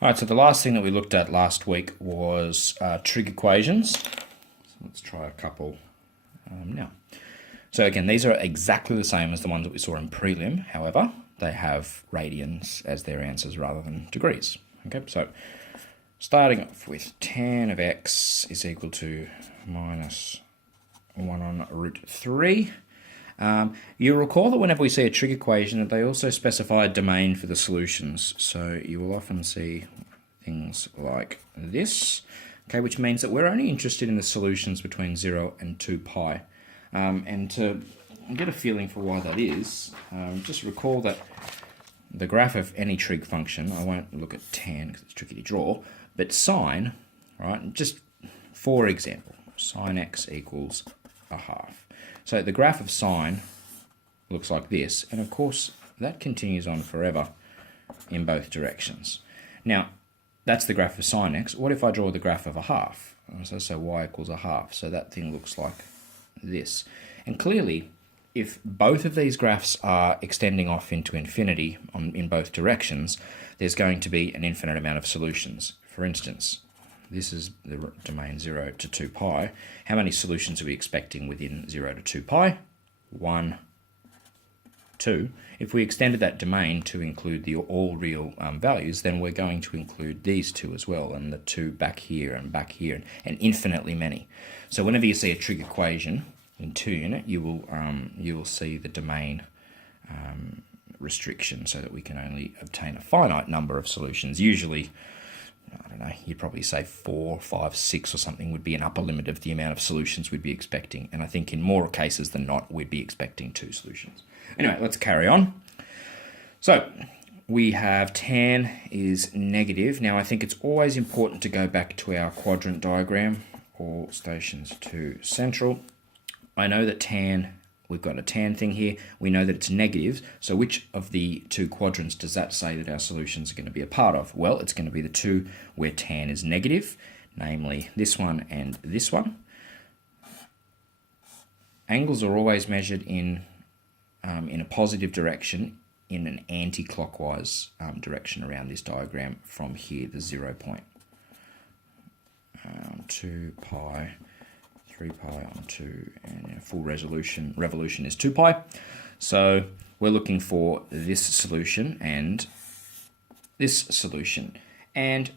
All right, so the last thing that we looked at last week was trig equations. So let's try a couple now. So again, these are exactly the same as the ones that we saw in prelim. However, they have radians as their answers rather than degrees. Okay, so starting off with tan of x is equal to minus 1 on root 3. You'll recall that whenever we see a trig equation, that they also specify a domain for the solutions. So you will often see things like this, okay, which means that we're only interested in the solutions between 0 and 2 pi. And to get a feeling for why that is, just recall that the graph of any trig function, I won't look at tan because it's tricky to draw, but sine, right, just for example, sine x equals a half. So the graph of sine looks like this, and of course that continues on forever in both directions. Now, that's the graph of sine x. What if I draw the graph of a half? So y equals a half, so that thing looks like this. And clearly, if both of these graphs are extending off into infinity in both directions, there's going to be an infinite amount of solutions. For instance, this is the domain 0 to 2 pi. How many solutions are we expecting within 0 to 2 pi? 1, 2. If we extended that domain to include the all real values, then we're going to include these two as well, and the 2 back here, and infinitely many. So whenever you see a trig equation in 2 unit, you will see the domain restriction, so that we can only obtain a finite number of solutions. Usually, I don't know, you'd probably say 4, 5, 6 or something would be an upper limit of the amount of solutions we'd be expecting. And I think in more cases than not, we'd be expecting 2 solutions. Anyway, let's carry on. So we have tan is negative. Now I think it's always important to go back to our quadrant diagram, all stations to central. I know that tan, we've got a tan thing here. We know that it's negative. So which of the 2 quadrants does that say that our solutions are going to be a part of? Well, it's going to be the 2 where tan is negative, namely this one and this one. Angles are always measured in a positive direction, in an anti-clockwise direction around this diagram from here, the 0 point. 2 pi, 3 pi on 2, and full revolution is 2 pi. So we're looking for this solution and this solution. And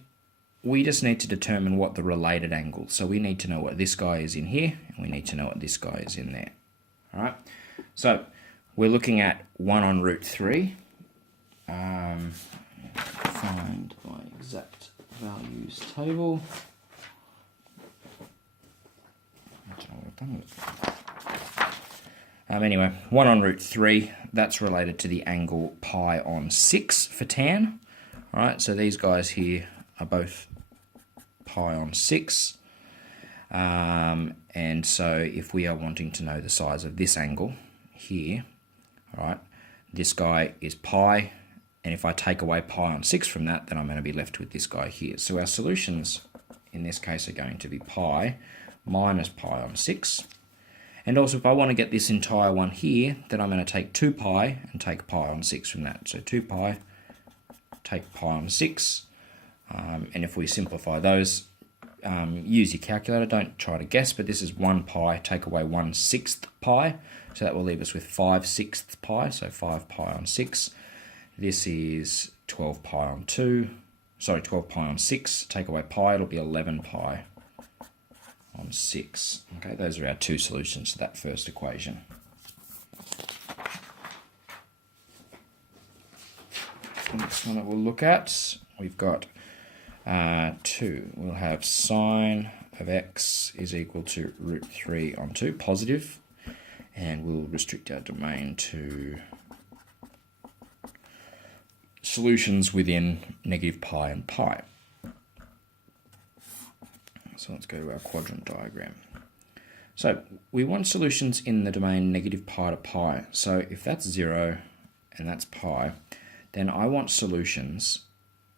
we just need to determine what the related angle. So we need to know what this guy is in here, and we need to know what this guy is in there. All right. So we're looking at 1 on root 3. Find my exact values table. Anyway, 1 on root 3, that's related to the angle pi on 6 for tan. All right, so these guys here are both pi on 6. And so if we are wanting to know the size of this angle here, all right, this guy is pi, and if I take away pi on 6 from that, then I'm going to be left with this guy here. So our solutions in this case are going to be pi minus pi on 6. And also if I want to get this entire one here, then I'm going to take 2 pi and take pi on 6 from that. So 2 pi, take pi on 6. And if we simplify those, use your calculator, don't try to guess, but this is 1 pi, take away 1/6 pi. So that will leave us with 5/6 pi, so 5 pi on 6. This is 12 pi on 12 pi on 6. Take away pi, it'll be 11 pi on 6. Okay, those are our 2 solutions to that first equation. The next one that we'll look at, we've got 2. We'll have sine of x is equal to root 3 on 2, positive, and we'll restrict our domain to solutions within negative pi and pi. So let's go to our quadrant diagram. So we want solutions in the domain negative pi to pi. So if that's 0 and that's pi, then I want solutions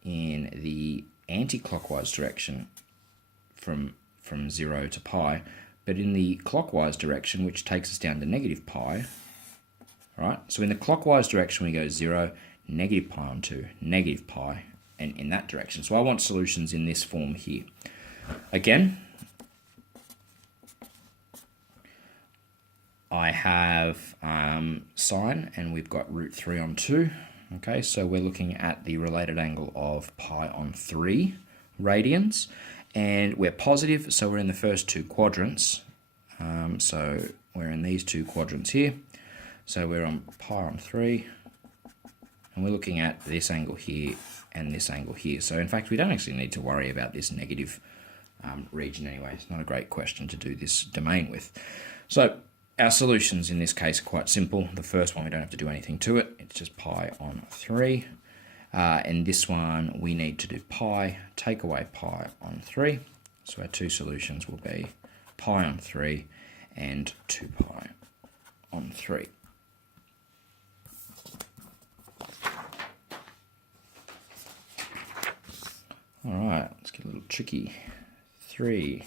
in the anti-clockwise direction from 0 to pi, but in the clockwise direction, which takes us down to negative pi, right? So in the clockwise direction, we go 0, negative pi on 2, negative pi, in that direction. So I want solutions in this form here. Again, I have sine, and we've got root 3 on 2. Okay, so we're looking at the related angle of pi on 3 radians, and we're positive, so we're in the first two quadrants. So we're in these two quadrants here. So we're on pi on 3, and we're looking at this angle here and this angle here. So in fact, we don't actually need to worry about this negative region anyway. It's not a great question to do this domain with. So our solutions in this case are quite simple. The first one, we don't have to do anything to it. It's just pi on 3. And this one, we need to do pi, take away pi on 3. So our two solutions will be pi on 3 and 2 pi on 3. All right, let's get a little tricky. 3.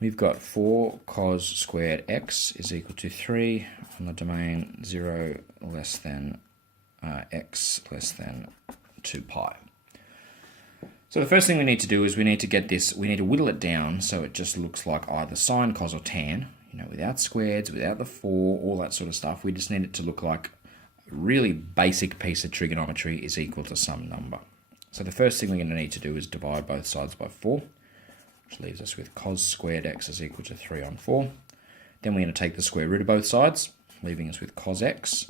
We've got 4 cos squared x is equal to 3 on the domain 0 less than x less than 2 pi. So the first thing we need to do is we need to get this, we need to whittle it down so it just looks like either sine, cos, or tan, you know, without squareds, without the 4, all that sort of stuff. We just need it to look like a really basic piece of trigonometry is equal to some number. So the first thing we're going to need to do is divide both sides by 4. Which leaves us with cos squared x is equal to 3 on 4. Then we're going to take the square root of both sides, leaving us with cos x.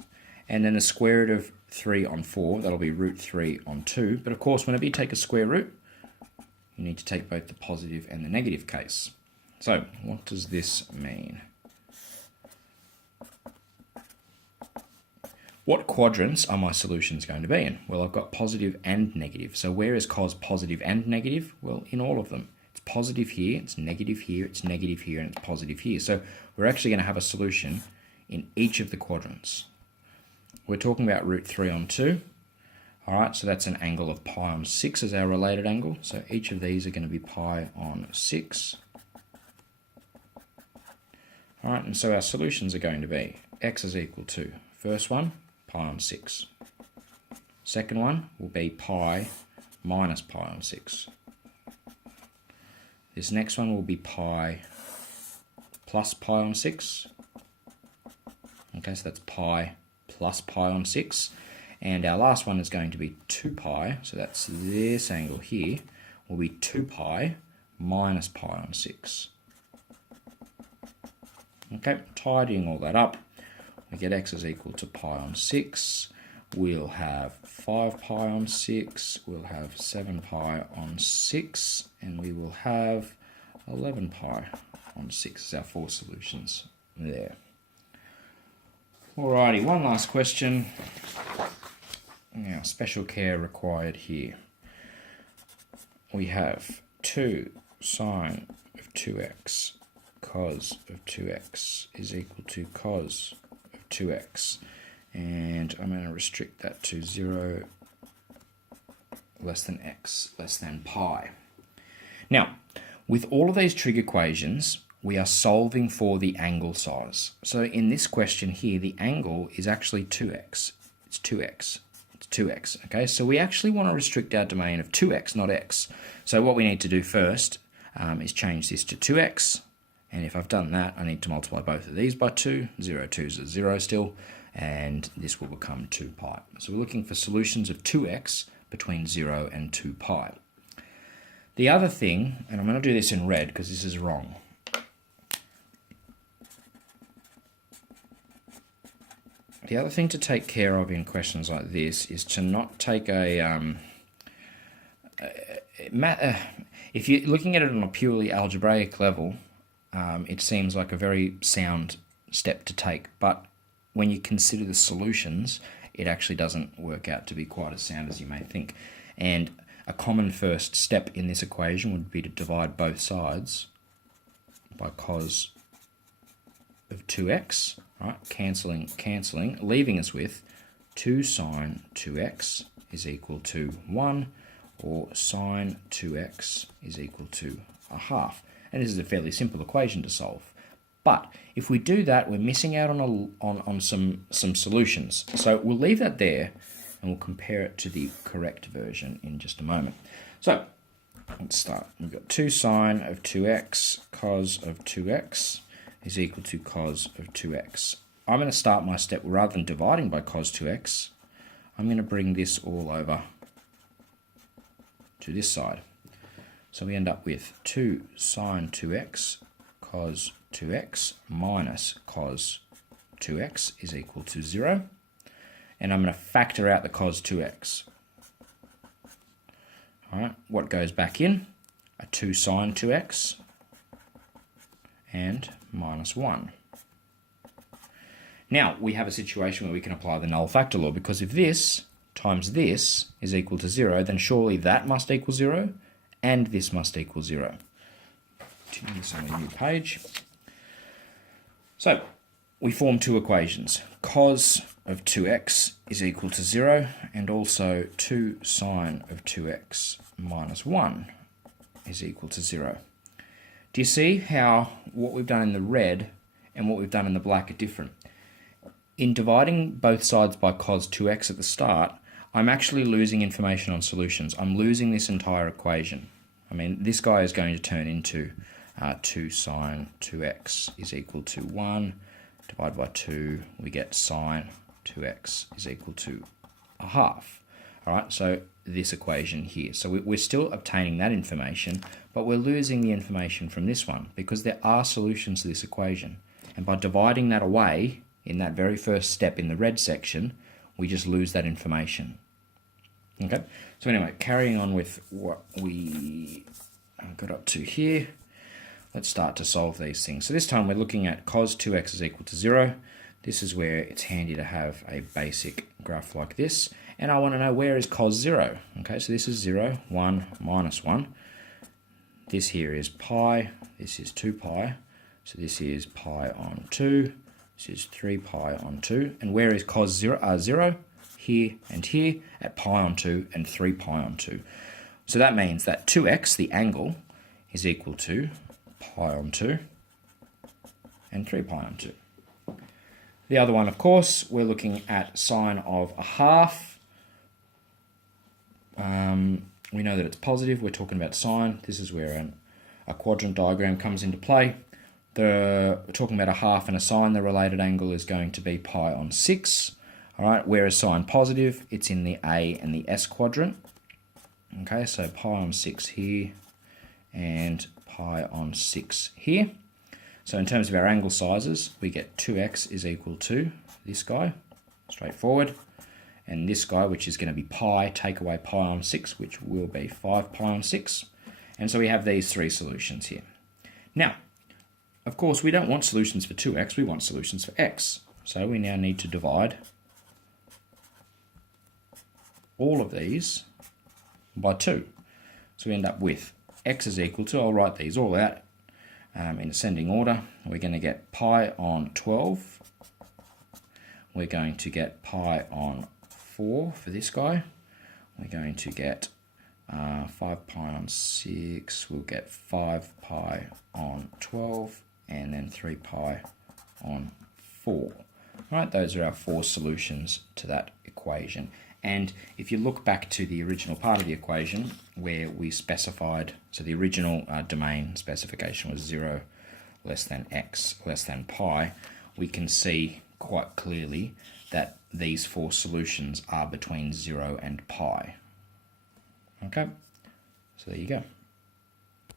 And then the square root of 3 on 4, that'll be root 3 on 2. But of course, whenever you take a square root, you need to take both the positive and the negative case. So what does this mean? What quadrants are my solutions going to be in? Well, I've got positive and negative. So where is cos positive and negative? Well, in all of them. Positive here, it's negative here, it's negative here, and it's positive here. So we're actually going to have a solution in each of the quadrants. We're talking about root 3 on 2. All right, so that's an angle of pi on 6 as our related angle. So each of these are going to be pi on 6. All right, and so our solutions are going to be x is equal to, first one, pi on 6. Second one will be pi minus pi on 6. This next one will be pi plus pi on 6. Okay, so that's pi plus pi on 6. And our last one is going to be 2 pi, so that's this angle here, will be 2 pi minus pi on 6. Okay, tidying all that up, we get x is equal to pi on 6. We'll have 5 pi on 6, we'll have 7 pi on 6, and we will have 11 pi on 6 as our 4 solutions there. Alrighty, one last question. Now, special care required here. We have 2 sine of 2x cos of 2x is equal to cos of 2x. And I'm going to restrict that to 0 less than x less than pi. Now, with all of these trig equations, we are solving for the angle size. So in this question here, the angle is actually 2x. It's 2x. It's 2x. Okay, so we actually want to restrict our domain of 2x, not x. So what we need to do first is change this to 2x. And if I've done that, I need to multiply both of these by 2. 0, 2 is 0 still. And this will become 2 pi. So we're looking for solutions of 2x between 0 and 2 pi. The other thing, and I'm going to do this in red because this is wrong. The other thing to take care of in questions like this is to not take if you're looking at it on a purely algebraic level, it seems like a very sound step to take, but when you consider the solutions, it actually doesn't work out to be quite as sound as you may think. And a common first step in this equation would be to divide both sides by cos of 2x, right? Cancelling, leaving us with 2 sine 2x is equal to 1, or sine 2x is equal to a half. And this is a fairly simple equation to solve. But if we do that, we're missing out on some solutions. So we'll leave that there, and we'll compare it to the correct version in just a moment. So let's start. We've got 2 sine of 2x cos of 2x is equal to cos of 2x. I'm going to start my step, rather than dividing by cos 2x, I'm going to bring this all over to this side. So we end up with 2 sine 2x cos 2x minus cos 2x is equal to 0. And I'm going to factor out the cos 2x. All right, what goes back in? A 2 sine 2x and minus 1. Now, we have a situation where we can apply the null factor law, because if this times this is equal to 0, then surely that must equal 0, and this must equal 0. Continue this on a new page. So, we form 2 equations. Cos of 2x is equal to 0, and also 2 sine of 2x minus 1 is equal to 0. Do you see how what we've done in the red and what we've done in the black are different? In dividing both sides by cos 2x at the start, I'm actually losing information on solutions. I'm losing this entire equation. I mean, this guy is going to turn into 2 sine 2x is equal to 1. Divided by 2, we get sine 2x is equal to a half. All right, so this equation here. So we're still obtaining that information, but we're losing the information from this one because there are solutions to this equation. And by dividing that away in that very first step in the red section, we just lose that information. Okay, so anyway, carrying on with what we got up to here, let's start to solve these things. So this time we're looking at cos 2x is equal to 0. This is where it's handy to have a basic graph like this. And I want to know, where is cos 0? Okay, so this is 0, 1, minus 1. This here is pi. This is 2 pi. So this is pi on 2. This is 3 pi on 2. And where is cos 0? 0, here and here, at pi on 2 and 3 pi on 2. So that means that 2x, the angle, is equal to pi on 2 and 3 pi on 2. The other one, of course, we're looking at sine of a half. We know that it's positive. We're talking about sine. This is where a quadrant diagram comes into play. We're talking about a half and a sine. The related angle is going to be pi on 6. All right, whereas sine positive, it's in the A and the S quadrant. Okay, so pi on 6 here and pi on 6 here. So in terms of our angle sizes, we get 2x is equal to this guy, straightforward. And this guy, which is going to be pi, take away pi on 6, which will be 5 pi on 6. And so we have these 3 solutions here. Now, of course, we don't want solutions for 2x, we want solutions for x. So we now need to divide all of these by 2. So we end up with x is equal to, I'll write these all out in ascending order. We're going to get pi on 12. We're going to get pi on 4 for this guy. We're going to get 5 pi on 6. We'll get 5 pi on 12. And then 3 pi on 4. All right, those are our 4 solutions to that equation. And if you look back to the original part of the equation where we specified, so the original domain specification was 0 less than x less than pi, we can see quite clearly that these 4 solutions are between 0 and pi. Okay, so there you go.